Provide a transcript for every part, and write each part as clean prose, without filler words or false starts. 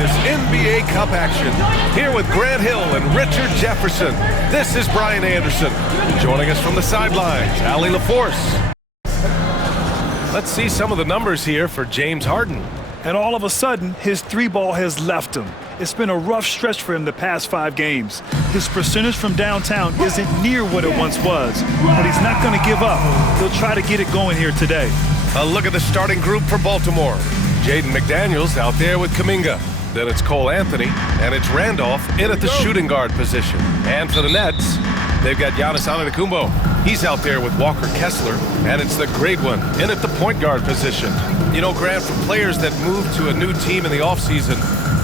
this NBA Cup action. Here with Grant Hill and Richard Jefferson, this is Brian Anderson. Joining us from the sidelines, Allie LaForce. Let's see some of the numbers here for James Harden. And all of a sudden, his three ball has left him. It's been a rough stretch for him the past 5 games. His percentage from downtown isn't near what it once was, but he's not going to give up. He'll try to get it going here today. A look at the starting group for Baltimore. Jaden McDaniels out there with Kuminga. Then it's Cole Anthony, and it's Randolph in at the shooting guard position. And for the Nets, they've got Giannis Antetokounmpo. He's out there with Walker Kessler, and it's the great one in at the point guard position. You know, Grant, for players that move to a new team in the offseason,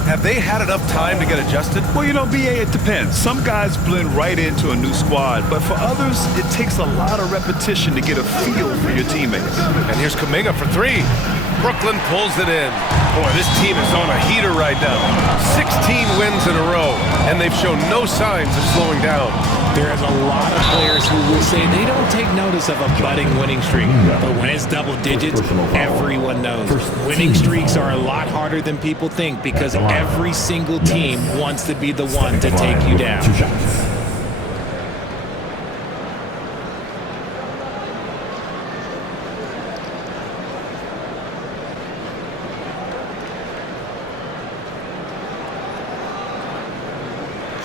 have they had enough time to get adjusted? Well, you know, BA, it depends. Some guys blend right into a new squad, but for others, it takes a lot of repetition to get a feel for your teammates. And here's Kuminga for 3. Brooklyn pulls it in. Boy, this team is on a heater right now. 16 wins in a row, and they've shown no signs of slowing down. There's a lot of players who will say they don't take notice of a budding winning streak. But when it's double digits, everyone knows. Winning streaks are a lot harder than people think because every single team wants to be the one to take you down.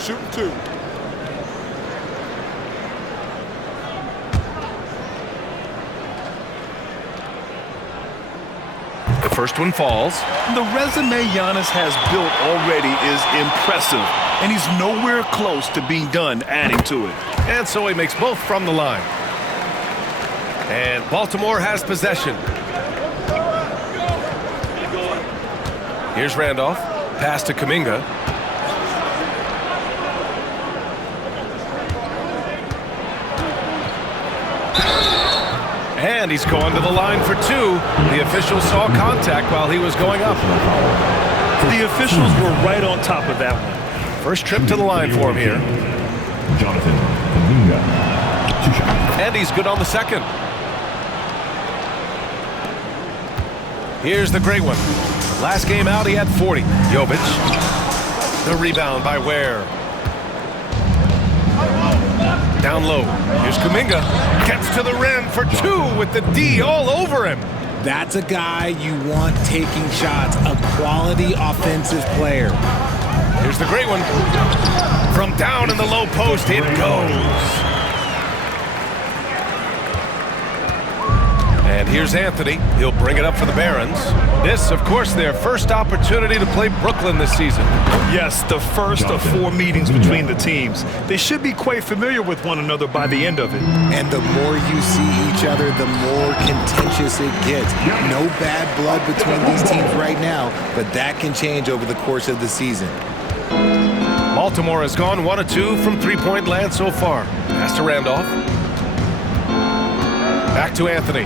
Shooting 2. The first one falls. The resume Giannis has built already is impressive, and he's nowhere close to being done adding to it. And so he makes both from the line. And Baltimore has possession. Here's Randolph. Pass to Kuminga. And he's going to the line for 2. The official saw contact while he was going up. The officials were right on top of that one. First trip to the line for him here. Jonathan Kuminga. 2 shots. And he's good on the second. Here's the great one. Last game out, he had 40. Jovic. The rebound by Ware. Down low. Here's Kuminga. Gets to the rim for 2 with the D all over him. That's a guy you want taking shots, a quality offensive player. Here's the great one. From down in the low post, it goes. And here's Anthony. He'll bring it up for the Barons. This, of course, their first opportunity to play Brooklyn this season. Yes, the first of 4 meetings between the teams. They should be quite familiar with one another by the end of it. And the more you see each other, the more contentious it gets. No bad blood between these teams right now, but that can change over the course of the season. Baltimore has gone 1 of 2 from three-point land so far. Pass to Randolph. Back to Anthony.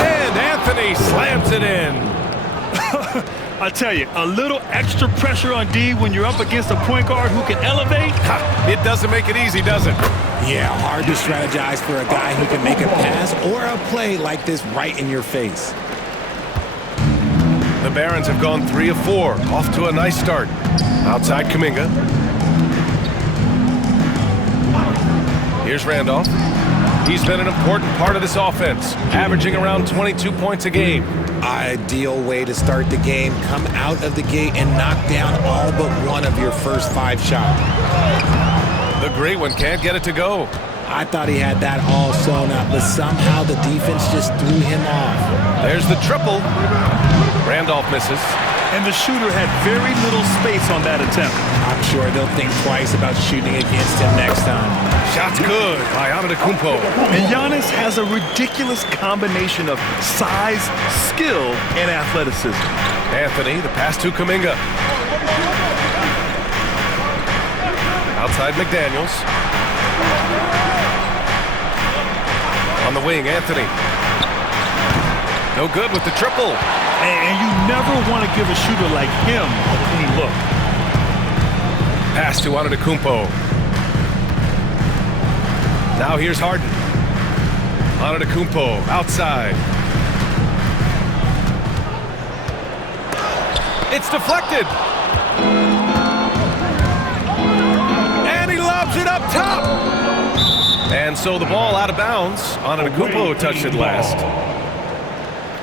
And Anthony slams it in. I tell you, a little extra pressure on D when you're up against a point guard who can elevate. It doesn't make it easy, does it? Yeah, hard to strategize for a guy who can make a pass or a play like this right in your face. The Barons have gone 3 of 4, off to a nice start. Outside Kuminga. Here's Randolph. He's been an important part of this offense, averaging around 22 points a game. Ideal way to start the game. Come out of the gate and knock down all but one of your first 5 shots. The great one can't get it to go. I thought he had that all sewn up, but somehow the defense just threw him off. There's the triple. Randolph misses. And the shooter had very little space on that attempt. I'm sure they'll think twice about shooting against him next time. Shot's good by Antetokounmpo. And Giannis has a ridiculous combination of size, skill, and athleticism. Anthony, the pass to Kuminga. Outside McDaniels. On the wing, Anthony. No good with the triple. And you never want to give a shooter like him a clean look. Pass to Antetokounmpo. Now here's Harden. Antetokounmpo outside. It's deflected. And he lobs it up top. And so the ball out of bounds. Antetokounmpo touched it last.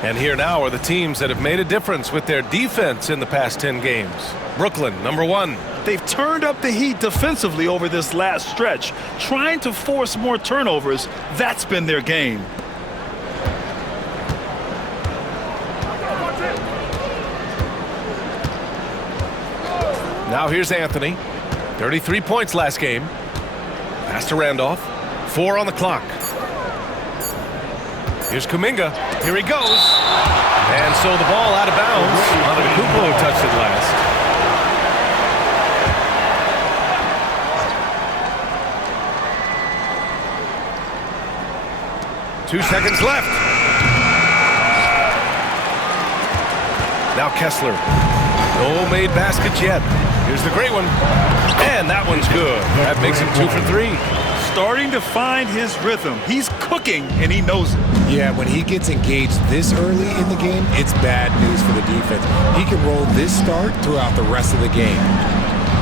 And here now are the teams that have made a difference with their defense in the past 10 games. Brooklyn, number 1. They've turned up the heat defensively over this last stretch, trying to force more turnovers. That's been their game. Now here's Anthony. 33 points last game. Pass to Randolph. 4 on the clock. Here's Kuminga. Here he goes. And so the ball out of bounds. Antetokounmpo touched it last. Two seconds left. Now Kessler. No made baskets yet. Here's the great one. And that one's good. That makes him 2 for 3. Starting to find his rhythm. He's cooking, and he knows it. Yeah, when he gets engaged this early in the game, it's bad news for the defense. He can roll this start throughout the rest of the game.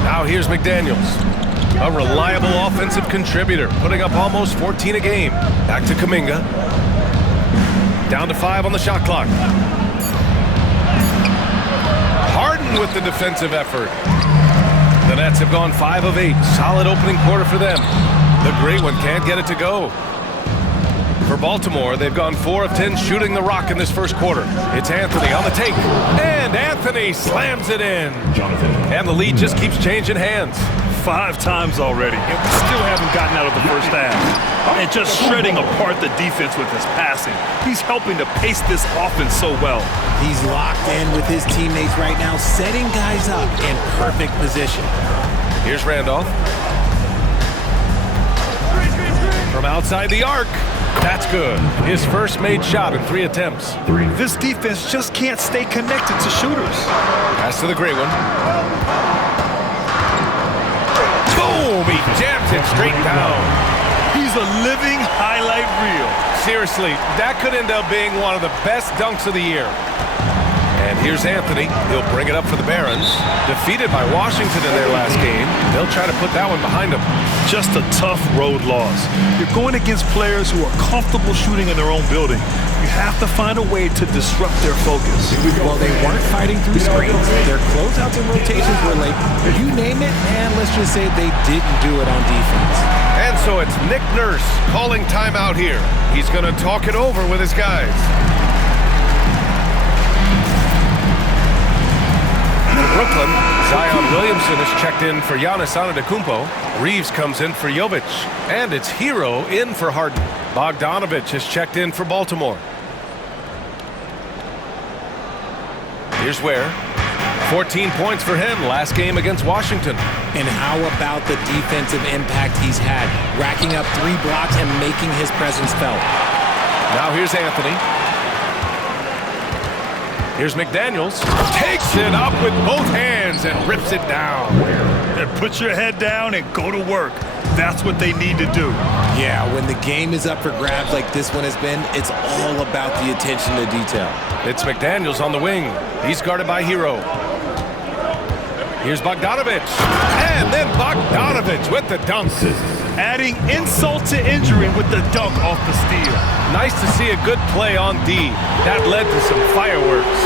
Now here's McDaniels. A reliable offensive contributor, putting up almost 14 a game. Back to Kuminga. Down to 5 on the shot clock. Harden with the defensive effort. The Nets have gone 5 of 8. Solid opening quarter for them. The great one can't get it to go. For Baltimore, they've gone 4 of 10 shooting the rock in this first quarter. It's Anthony on the take. And Anthony slams it in. And the lead just keeps changing hands. 5 times already, and we still haven't gotten out of the first half. And just shredding apart the defense with his passing. He's helping to pace this offense so well. He's locked in with his teammates right now, setting guys up in perfect position. Here's Randolph. From outside the arc. That's good. His first made shot in 3 attempts. This defense just can't stay connected to shooters. Pass to the great one. Boom! He jams it straight down. He's a living highlight reel. Seriously, that could end up being one of the best dunks of the year. And here's Anthony. He'll bring it up for the Barons. Defeated by Washington in their last game. They'll try to put that one behind them. Just a tough road loss. You're going against players who are comfortable shooting in their own building. You have to find a way to disrupt their focus. Well, they weren't fighting through screens. Their closeouts and rotations were like, you name it, and let's just say they didn't do it on defense. And so it's Nick Nurse calling timeout here. He's going to talk it over with his guys. For Brooklyn, Zion Williamson is checked in for Giannis Antetokounmpo. Reeves comes in for Jovic. And it's Hero in for Harden. Bogdanovich is checked in for Baltimore. Here's Ware. 14 points for him last game against Washington. And how about the defensive impact he's had, racking up 3 blocks and making his presence felt. Now here's Anthony. Here's McDaniels. Takes it up with both hands and rips it down. And put your head down and go to work. That's what they need to do. Yeah, when the game is up for grabs like this one has been, it's all about the attention to detail. It's McDaniels on the wing. He's guarded by Hero. Here's Bogdanovich. And then Bogdanovich with the dunk. Adding insult to injury with the dunk off the steal. Nice to see a good play on D. That led to some fireworks.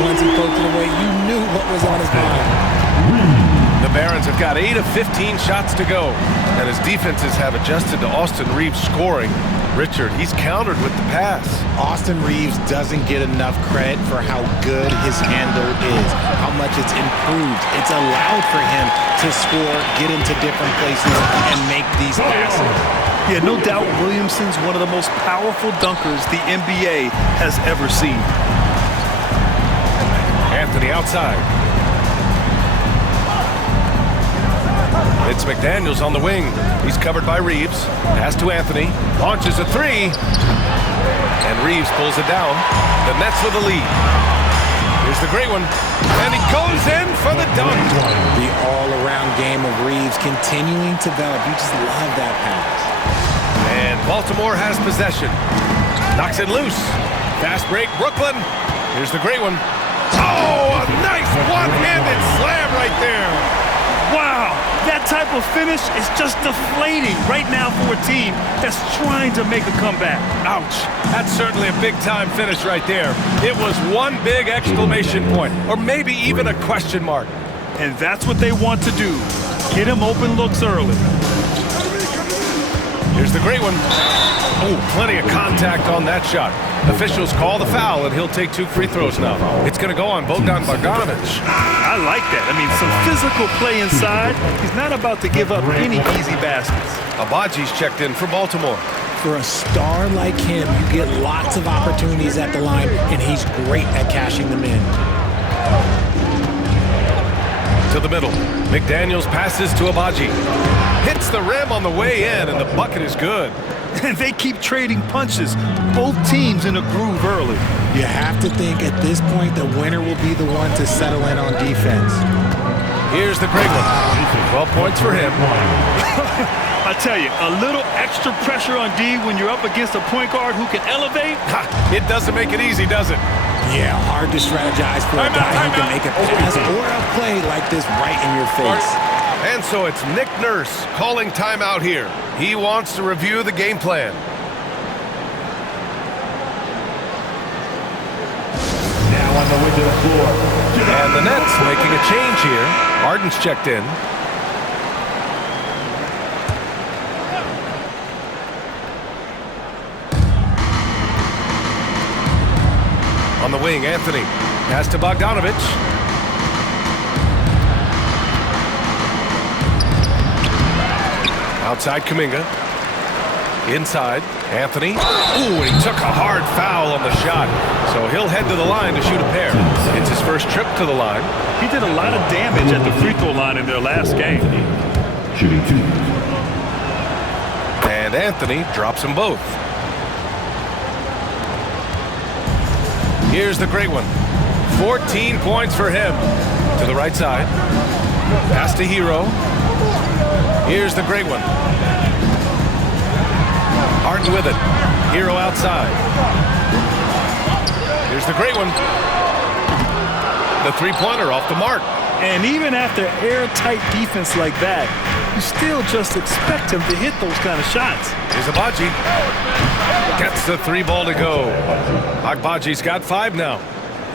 Once he poked it away, you knew what was on his mind. The Barons have got 8 of 15 shots to go, and his defenses have adjusted to Austin Reeves scoring. Richard, he's countered with the pass. Austin Reeves doesn't get enough credit for how good his handle is, how much it's improved. It's allowed for him to score, get into different places, and make these passes. Yeah, no doubt Williamson's one of the most powerful dunkers the NBA has ever seen. Anthony outside. It's McDaniels on the wing. He's covered by Reeves. Pass to Anthony. Launches a 3. And Reeves pulls it down. The Nets with the lead. Here's the great one. And he goes in for the dunk. The all-around game of Reeves continuing to develop. You just love that pass. And Baltimore has possession. Knocks it loose. Fast break, Brooklyn. Here's the great one. Oh, a nice type of finish is just deflating right now for a team that's trying to make a comeback. Ouch. That's certainly a big-time finish right there. It was one big exclamation point, or maybe even a question mark. And that's what they want to do. Get him open looks early. Here's the great one. Oh, plenty of contact on that shot. Officials call the foul, and he'll take 2 free throws now. It's going to go on Bogdan Bogdanovic. I like that. I mean, some physical play inside. He's not about to give up any easy baskets. Abaji's checked in for Baltimore. For a star like him, you get lots of opportunities at the line, and he's great at cashing them in. To the middle. McDaniels passes to Abaji. Hits the rim on the way in, and the bucket is good. And they keep trading punches. Both teams in a groove early. You have to think at this point the winner will be the one to settle in on defense. Here's the great one. 12 points for him. I tell you, a little extra pressure on D when you're up against a point guard who can elevate. It doesn't make it easy, does it? Yeah, hard to strategize for a guy who can make a pass or a play like this right in your face. And so it's Nick Nurse calling timeout here. He wants to review the game plan. Now on the way to the floor. And the Nets making a change here. Harden's checked in. On the wing, Anthony. Pass to Bogdanovic. Outside Kuminga. Inside, Anthony. Ooh, and he took a hard foul on the shot. So he'll head to the line to shoot a pair. It's his first trip to the line. He did a lot of damage at the free throw line in their last game. Shooting 2. And Anthony drops them both. Here's the great one. 14 points for him. To the right side. Pass to Hero. Here's the great one. Harden with it. Hero outside. Here's the great one. The three-pointer off the mark. And even after airtight defense like that, you still just expect him to hit those kind of shots. Here's Abaji. Gets the 3 ball to go. Agbaji's got 5 now.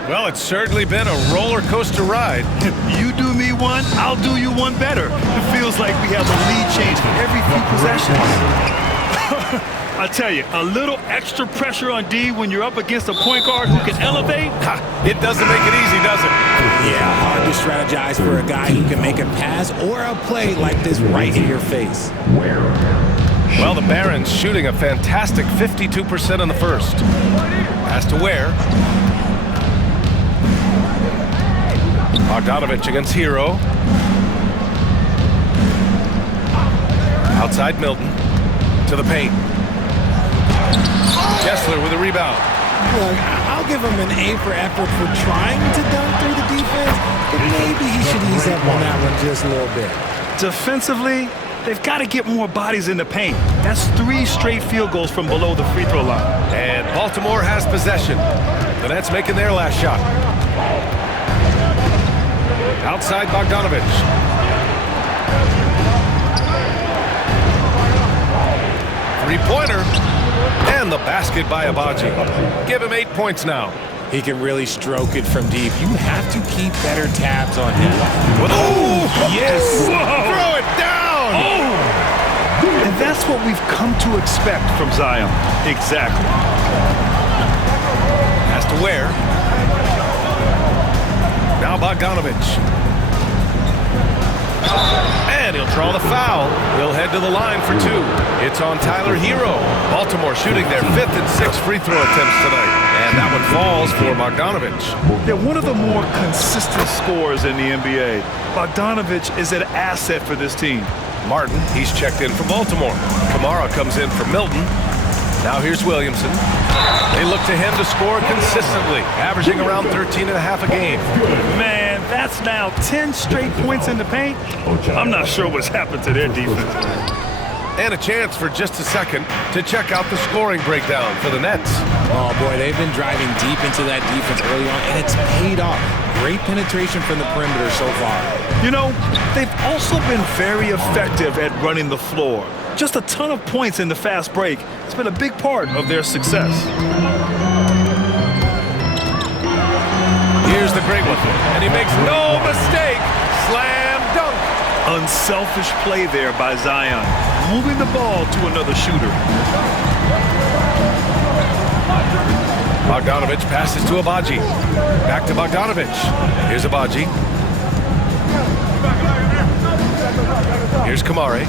Well, it's certainly been a roller coaster ride. If you do me one, I'll do you one better. It feels like we have a lead change every few possessions. I tell you, a little extra pressure on D when you're up against a point guard who can elevate. It doesn't make it easy, does it? Yeah, hard to strategize for a guy who can make a pass or a play like this right in your face. Well, the Barons shooting a fantastic 52% in the first. Pass to Ware. Bogdanovic against Hero. Outside Milton. To the paint. Kessler with a rebound. Look, I'll give him an A for effort for trying to dunk through the defense, but maybe he should ease up on that one just a little bit. Defensively, they've got to get more bodies in the paint. That's 3 straight field goals from below the free throw line. And Baltimore has possession. The Nets making their last shot. Outside Bogdanovic. Three-pointer. And the basket by Abaji. Give him 8 points now. He can really stroke it from deep. You have to keep better tabs on him. Oh, yes! Whoa. Throw it down! Oh! And that's what we've come to expect from Zion. Exactly. Has to Ware. Now Bogdanovic. And he'll draw the foul. He'll head to the line for 2. It's on Tyler Hero. Baltimore shooting their 5th and 6th free throw attempts tonight. And that one falls for Bogdanovic. They're one of the more consistent scorers in the NBA. Bogdanovic is an asset for this team. Martin, he's checked in for Baltimore. Kamara comes in for Milton. Now here's Williamson. They look to him to score consistently, averaging around 13.5 a game. Man, that's now 10 straight points in the paint. I'm not sure what's happened to their defense. And a chance for just a second to check out the scoring breakdown for the Nets. Oh, boy, they've been driving deep into that defense early on, and it's paid off. Great penetration from the perimeter so far. You know, they've also been very effective at running the floor. Just a ton of points in the fast break. It's been a big part of their success. Here's the great one, and he makes no mistake. Slam dunk. Unselfish play there by Zion, moving the ball to another shooter. Bogdanovic passes to Agbaji. Back to Bogdanovic. Here's Agbaji. Here's Kamari.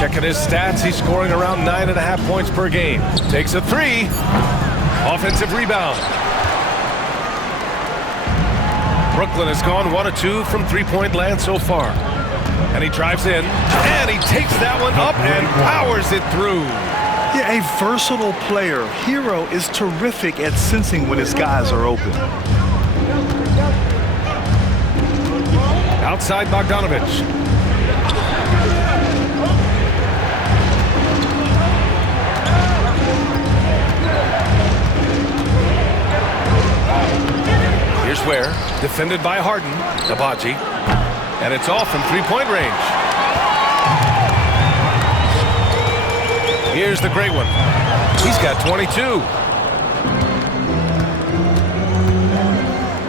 Checking his stats, he's scoring around 9.5 points per game. Takes a three. Offensive rebound. Brooklyn has gone 1 of 2 from three-point land so far. And he drives in, and he takes that one up and powers it through. Yeah, a versatile player. Hero is terrific at sensing when his guys are open. Outside Bogdanovic. Here's Ware, defended by Harden. Agbaji. And it's off from three-point range. Here's the great one. He's got 22.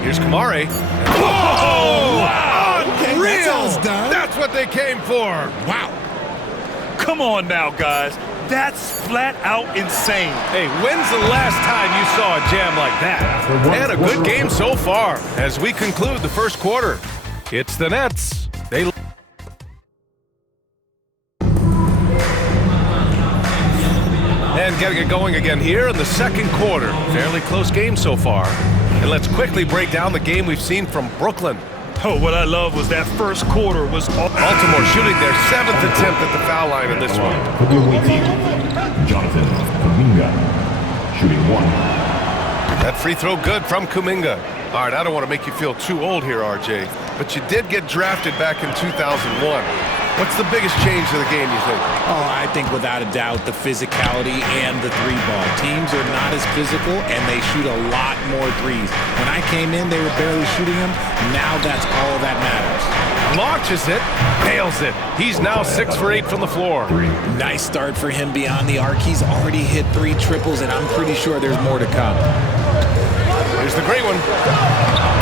Here's Kamari. Oh! Wow! Okay, Unreal! that's done. That's what they came for. Wow. Come on now, guys. That's flat out insane. Hey, when's the last time you saw a jam like that? And a good game so far as we conclude the first quarter. It's the Nets. They and getting it going again here in the second quarter. Fairly close game so far. And let's quickly break down the game we've seen from Brooklyn. Oh, what I love was that first quarter was Baltimore shooting their 7th attempt at the foul line in this one. For the away team, Jonathan Kuminga, shooting 1. That free throw good from Kuminga. All right, I don't want to make you feel too old here, RJ, but you did get drafted back in 2001. What's the biggest change to the game, you think? Oh, I think without a doubt the physicality and the three ball. Teams are not as physical and they shoot a lot more threes. When I came in, they were barely shooting them. Now that's all that matters. Launches it, nails it. He's now 6 for 8 from the floor. 3. Nice start for him beyond the arc. He's already hit 3 triples, and I'm pretty sure there's more to come. Here's the great one.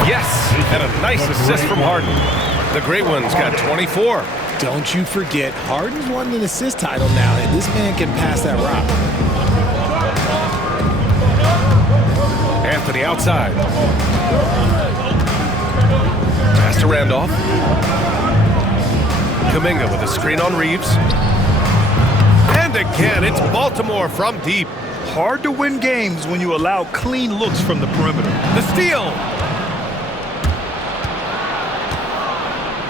Yes, and a nice assist from Harden. The great one's got 24. Don't you forget, Harden's won an assist title now, and this man can pass that rock. Anthony outside. Pass to Randolph. Kuminga with a screen on Reeves. And again, it's Baltimore from deep. hard to win games when you allow clean looks from the perimeter. The steal.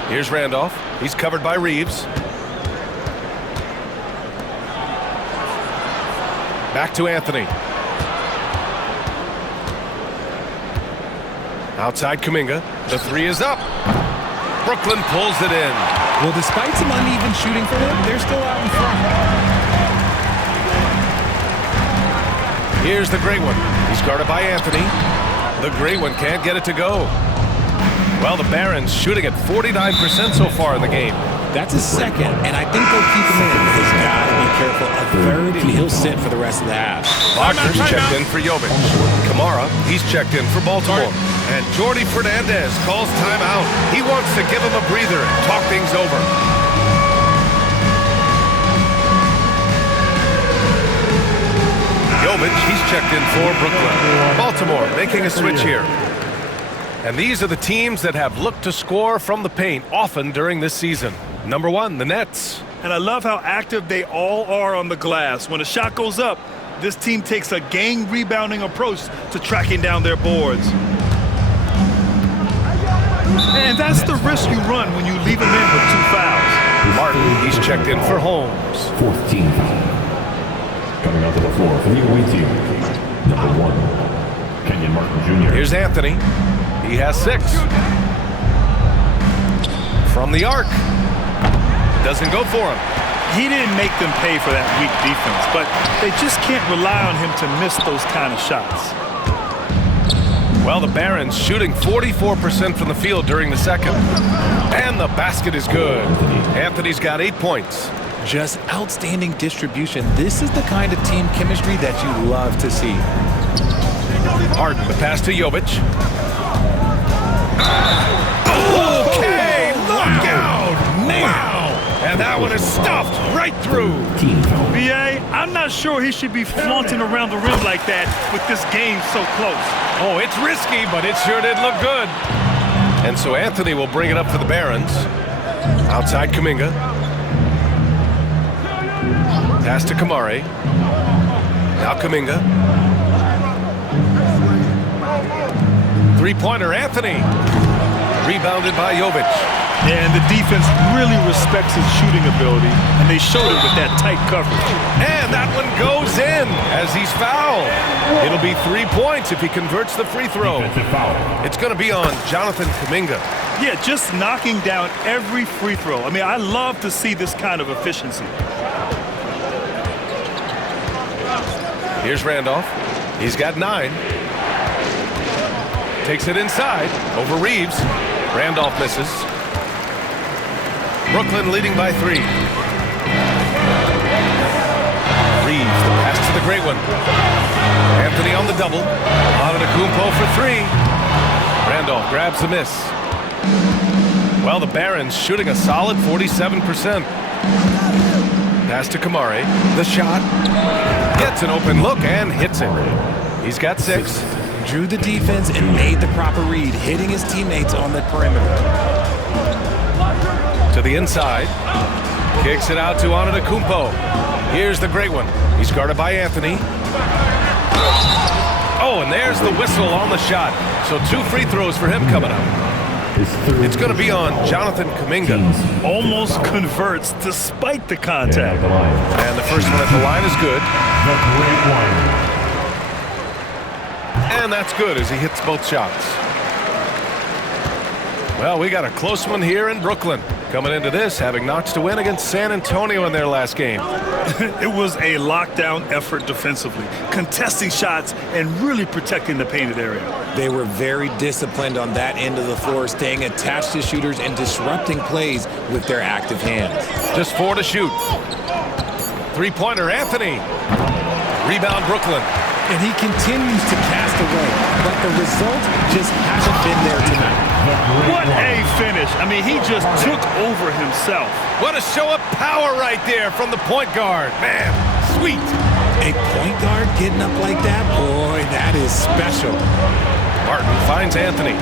Here's Randolph. He's covered by Reeves. Back to Anthony. Outside Kuminga. The three is up. Brooklyn pulls it in. Well, despite some uneven shooting for them, they're still out in front. Here's the great one. He's guarded by Anthony. The great one can't get it to go. Well, the Barons shooting at 49% so far in the game. That's his second, and I think they'll keep him in. He's got to be careful. A third, and he'll sit for the rest of the half. Wagner's checked in for Jovic. Kamara, he's checked in for Baltimore. And Jordi Fernandez calls timeout. He wants to give him a breather and talk things over. Jovic, he's checked in for Brooklyn. Baltimore making a switch here. And these are the teams that have looked to score from the paint often during this season. Number one, the Nets. And I love how active they all are on the glass. When a shot goes up, this team takes a gang rebounding approach to tracking down their boards. And that's the risk you run when you leave them in with 2 fouls. Martin, he's checked in for Holmes. 14 foul. Coming onto the floor for the away team, number 1, Kenyon Martin Jr. Here's Anthony. He has 6. From the arc. Doesn't go for him. He didn't make them pay for that weak defense, but they just can't rely on him to miss those kind of shots. Well, the Barons shooting 44% from the field during the second. And the basket is good. Anthony's got 8 points. Just outstanding distribution. This is the kind of team chemistry that you love to see. Harden, the pass to Jovic. Okay, look out! Wow! And that one is stuffed right through. B.A., I'm not sure he should be flaunting around the rim like that with this game so close. Oh, it's risky, but it sure did look good. And so Anthony will bring it up for the Barons. Outside Kuminga. Pass to Kamari. Now Kuminga. Three-pointer, Anthony. Rebounded by Jovic. And the defense really respects his shooting ability, and they showed it with that tight coverage. And that one goes in as he's fouled. It'll be 3 points if he converts the free throw. It's going to be on Jonathan Kuminga. Yeah, just knocking down every free throw. I mean, I love to see this kind of efficiency. Here's Randolph. He's got 9. Takes it inside over Reeves. Randolph misses. Brooklyn leading by 3. Reeves, the pass to the great one. Anthony on the double. Antetokounmpo for 3. Randolph grabs the miss. Well, the Barons shooting a solid 47%. Pass to Kamari. The shot. Gets an open look and hits it. He's got 6. Drew the defense and made the proper read, hitting his teammates on the perimeter. To the inside. Kicks it out to Antetokounmpo. Here's the great one. He's guarded by Anthony. Oh, and there's the whistle on the shot. So 2 free throws for him coming up. It's going to be on Jonathan Kuminga. Almost converts despite the contact. And the first one at the line is good. The great one. And that's good as he hits both shots. Well, we got a close one here in Brooklyn. Coming into this, having notched a win against San Antonio in their last game. It was a lockdown effort defensively, contesting shots and really protecting the painted area. They were very disciplined on that end of the floor, staying attached to shooters and disrupting plays with their active hands. Just 4 to shoot. Three-pointer, Anthony. Rebound, Brooklyn. And he continues to cast away, but the result just hasn't been there tonight. What a finish. I mean, he just took over himself. What a show of power right there from the point guard. Man, sweet. A point guard getting up like that? Boy, that is special. Martin finds Anthony.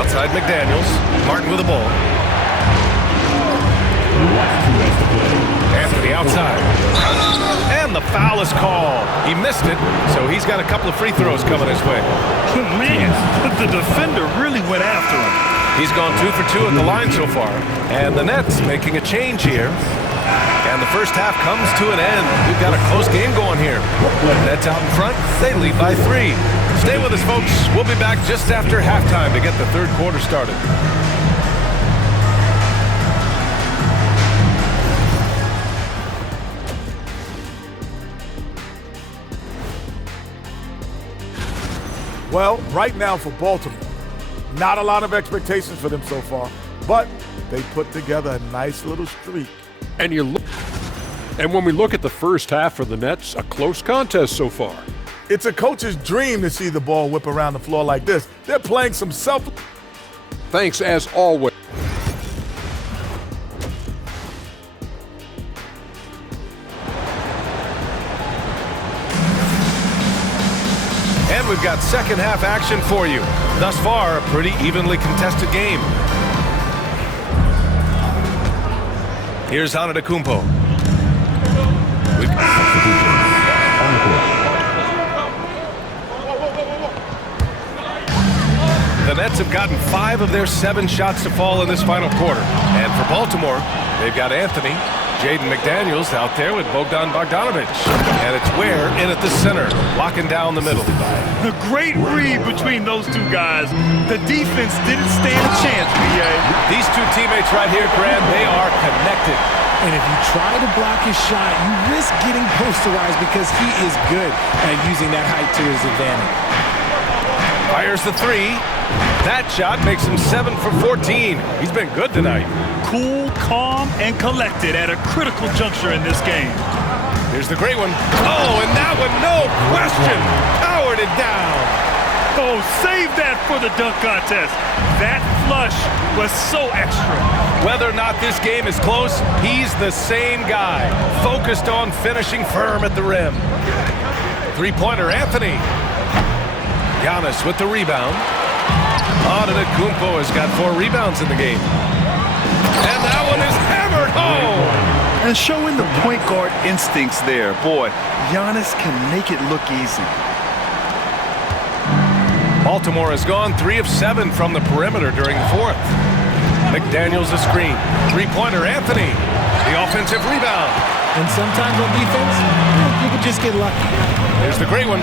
Outside McDaniels. Martin with the ball. Anthony outside. And the foul is called. He missed it, so he's got a couple of free throws coming his way. Man, the defender really went after him. He's gone 2 for 2 at the line so far. And the Nets making a change here. And the first half comes to an end. We've got a close game going here. Nets out in front. They lead by 3. Stay with us, folks. We'll be back just after halftime to get the third quarter started. Well, right now for Baltimore, not a lot of expectations for them so far, but they put together a nice little streak. And when we look at the first half for the Nets, a close contest so far. It's a coach's dream to see the ball whip around the floor like this. They're playing some Thanks as always. And we've got second half action for you. Thus far, a pretty evenly contested game. Here's Antetokounmpo. The Nets have gotten 5 of their 7 shots to fall in this final quarter. And for Baltimore, they've got Anthony, Jaden McDaniels out there with Bogdan Bogdanovic. And it's Ware in at the center, locking down the middle. The great read between those two guys. The defense didn't stand a chance, B.A. These two teammates right here, Grant, they are connected. And if you try to block his shot, you risk getting posterized because he is good at using that height to his advantage. Fires the three. That shot makes him 7 for 14. He's been good tonight. Cool, calm, and collected at a critical juncture in this game. Here's the great one. Oh, and that one, no question, powered it down. Oh, save that for the dunk contest. That flush was so extra. Whether or not this game is close, he's the same guy, focused on finishing firm at the rim. Three-pointer, Anthony. Giannis with the rebound. Antetokounmpo has got 4 rebounds in the game. And that one is hammered home. And showing the point guard instincts there. Boy, Giannis can make it look easy. Baltimore has gone 3 of 7 from the perimeter during the fourth. McDaniels a screen. Three-pointer, Anthony. The offensive rebound. And sometimes on defense, you can just get lucky. There's the great one.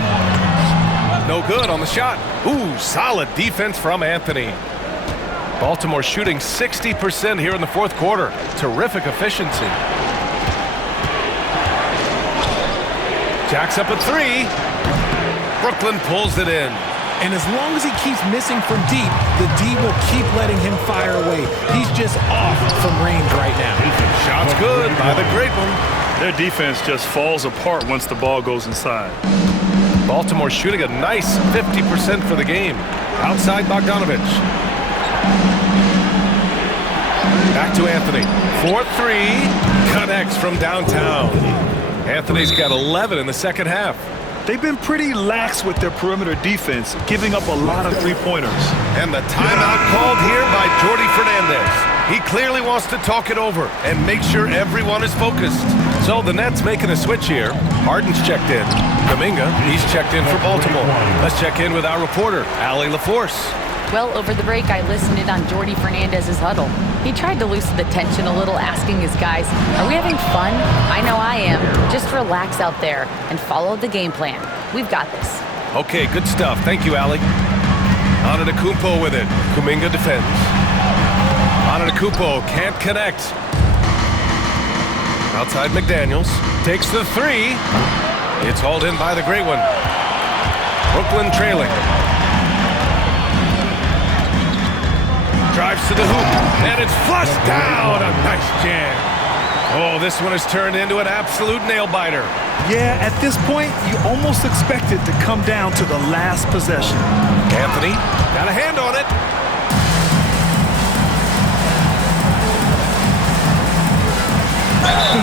No good on the shot. Ooh, solid defense from Anthony. Baltimore shooting 60% here in the fourth quarter. Terrific efficiency. Jacks up a 3. Brooklyn pulls it in. And as long as he keeps missing from deep, the D will keep letting him fire away. He's just off from range right now. Shot's good by the great one. Their defense just falls apart once the ball goes inside. Baltimore shooting a nice 50% for the game. Outside Bogdanovich. Back to Anthony. 4-3. Connects from downtown. Anthony's got 11 in the second half. They've been pretty lax with their perimeter defense, giving up a lot of three-pointers. And the timeout called here by Jordi Fernandez. He clearly wants to talk it over and make sure everyone is focused. So the Nets making a switch here. Harden's checked in. Kuminga, he's checked in for Baltimore. Let's check in with our reporter, Allie LaForce. Well, over the break, I listened in on Jordi Fernandez's huddle. He tried to loosen the tension a little, asking his guys, are we having fun? I know I am. Just relax out there and follow the game plan. We've got this. Okay, good stuff. Thank you, Allie. Antetokounmpo with it. Kuminga defends. Antetokounmpo can't connect. Outside McDaniels. Takes the 3. It's hauled in by the great one. Brooklyn trailing. Drives to the hoop, and it's flushed down. A nice jam. Oh, this one has turned into an absolute nail-biter. Yeah, at this point, you almost expect it to come down to the last possession. Anthony got a hand on it.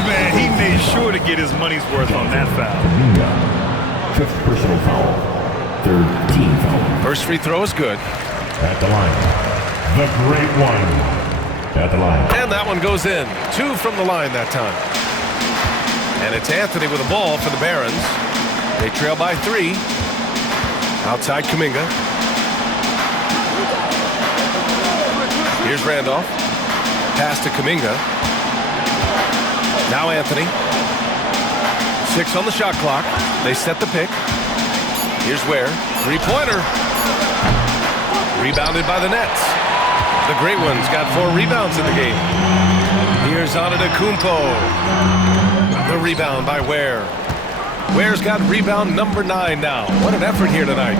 Man, he made sure to get his money's worth on that foul. 5th personal foul. 3rd team foul. First free throw is good. At the line. The great one. At the line. And that one goes in. 2 from the line that time. And it's Anthony with the ball for the Barons. They trail by 3. Outside Kuminga. Here's Randolph. Pass to Kuminga. Now Anthony. 6 on the shot clock. They set the pick. Here's Ware. Three-pointer. Rebounded by the Nets. The great one's got 4 rebounds in the game. Here's Antetokounmpo. The rebound by Ware. Ware's got rebound number 9 now. What an effort here tonight.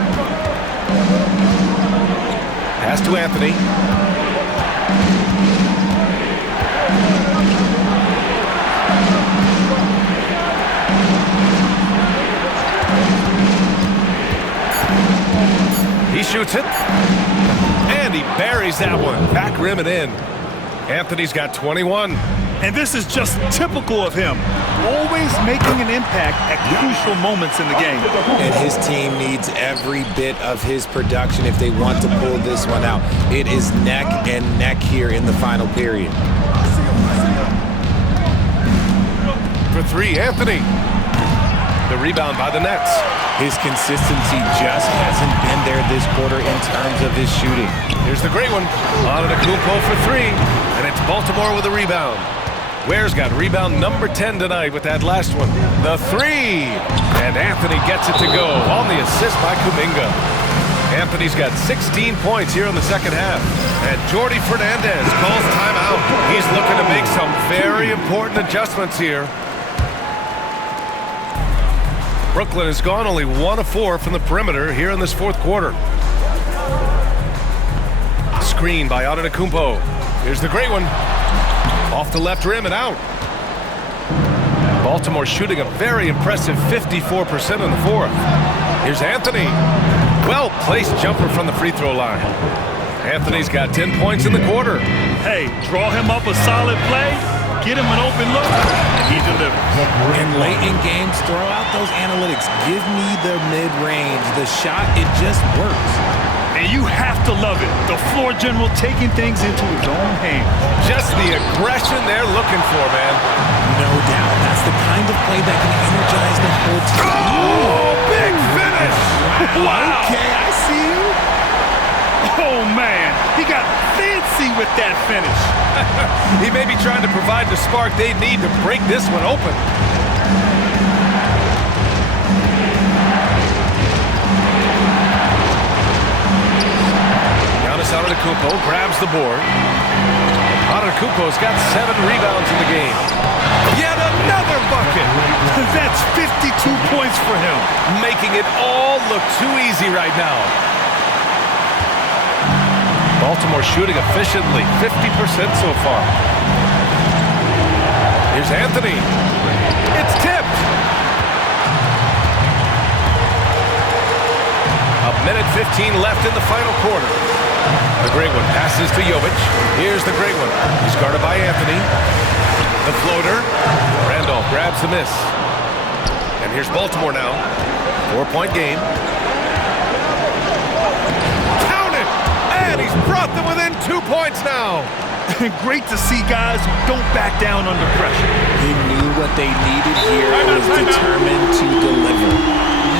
Pass to Anthony. He shoots it. And he buries that one. Back rim and in. Anthony's got 21. And this is just typical of him. Always making an impact at crucial moments in the game. And his team needs every bit of his production if they want to pull this one out. It is neck and neck here in the final period. For 3, Anthony. The rebound by the Nets. His consistency just hasn't been there this quarter in terms of his shooting. Here's the great one. Antetokounmpo for 3. And it's Baltimore with a rebound. Ware's got rebound number 10 tonight with that last one. The 3. And Anthony gets it to go on the assist by Kuminga. Anthony's got 16 points here in the second half. And Jordi Fernandez calls timeout. He's looking to make some very important adjustments here. Brooklyn has gone only 1 of 4 from the perimeter here in this fourth quarter. Screen by Antetokounmpo. Here's the great one. Off the left rim and out. Baltimore shooting a very impressive 54% in the fourth. Here's Anthony. Well-placed jumper from the free throw line. Anthony's got 10 points in the quarter. Hey, draw him up a solid play, get him an open look, and he delivers. And late in games, throw out those analytics. Give me the mid-range. The shot, it just works. And you have to love it. The floor general taking things into his own hands. Just the aggression they're looking for, man. No doubt. That's the kind of play that can energize the whole team. Oh, big finish! Wow. Okay, I see you. Oh, man. He got fancy with that finish. He may be trying to provide the spark they need to break this one open. Giannis Antetokounmpo grabs the board. Antetokounmpo's got 7 rebounds in the game. Yet another bucket. That's 52 points for him. Making it all look too easy right now. Baltimore shooting efficiently, 50% so far. Here's Anthony. It's tipped. A minute 15 left in the final quarter. The great one passes to Jovic. Here's the great one. He's guarded by Anthony. The floater. Randolph grabs the miss. And here's Baltimore now. 4-point game. Count it! And he's brought them within 2 points now. Great to see guys who don't back down under pressure. He knew what they needed here and was determined to deliver.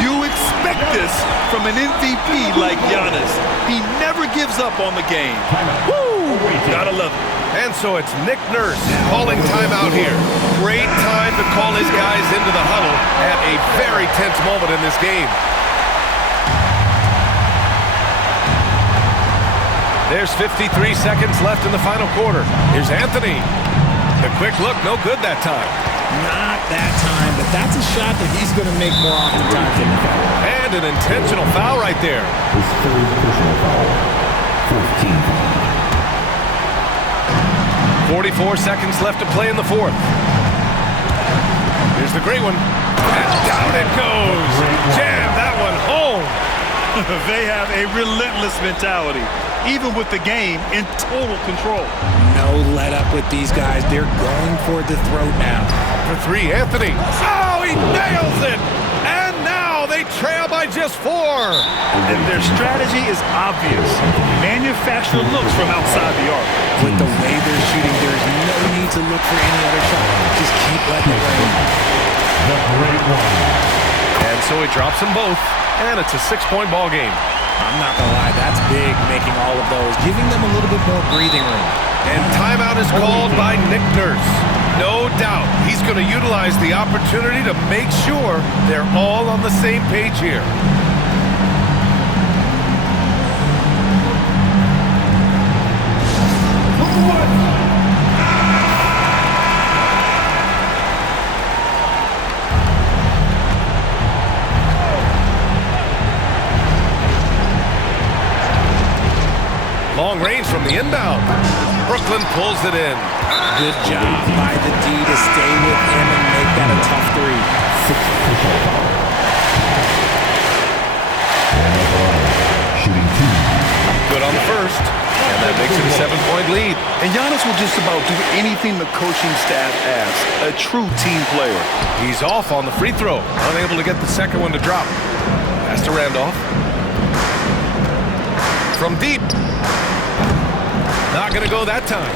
You expect this from an MVP like Giannis. He never gives up on the game. Woo! Gotta love it. And so it's Nick Nurse calling timeout here. Great time to call his guys into the huddle at a very tense moment in this game. There's 53 seconds left in the final quarter. Here's Anthony. The quick look, no good that time. Not that time, but that's a shot that he's going to make more often times than not. And an intentional foul right there. His third personal foul. 14. 44 seconds left to play in the fourth. Here's the great one. And down it goes. Jam that one home. They have a relentless mentality, even with the game in total control. No let up with these guys. They're going for the throat now. For 3, Anthony. Oh, he nails it. And now they trail by just 4. And their strategy is obvious. Manufacture looks from outside the arc. With the way they're shooting, there's no need to look for any other shot. Just keep letting it rain. The great one. And so he drops them both. And it's a 6-point ball game. I'm not going to lie, that's big, making all of those, giving them a little bit more breathing room. And timeout is called by Nick Nurse. No doubt he's going to utilize the opportunity to make sure they're all on the same page here. Long range from the inbound. Brooklyn pulls it in. Good job by the D to stay with him and make that a tough 3. Shooting 2. Good on the first. And that makes it a 7-point lead. And Giannis will just about do anything the coaching staff asks. A true team player. He's off on the free throw. Unable to get the second one to drop. Pass to Randolph. From deep. Not going to go that time.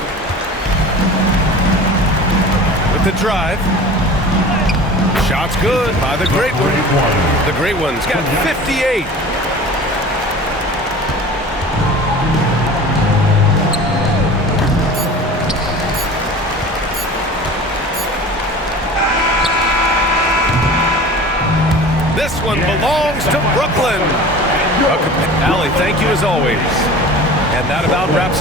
With the drive. Shot's good by the great one. The great one's got 58. This one belongs to Brooklyn. Allie, thank you as always. And that about wraps it.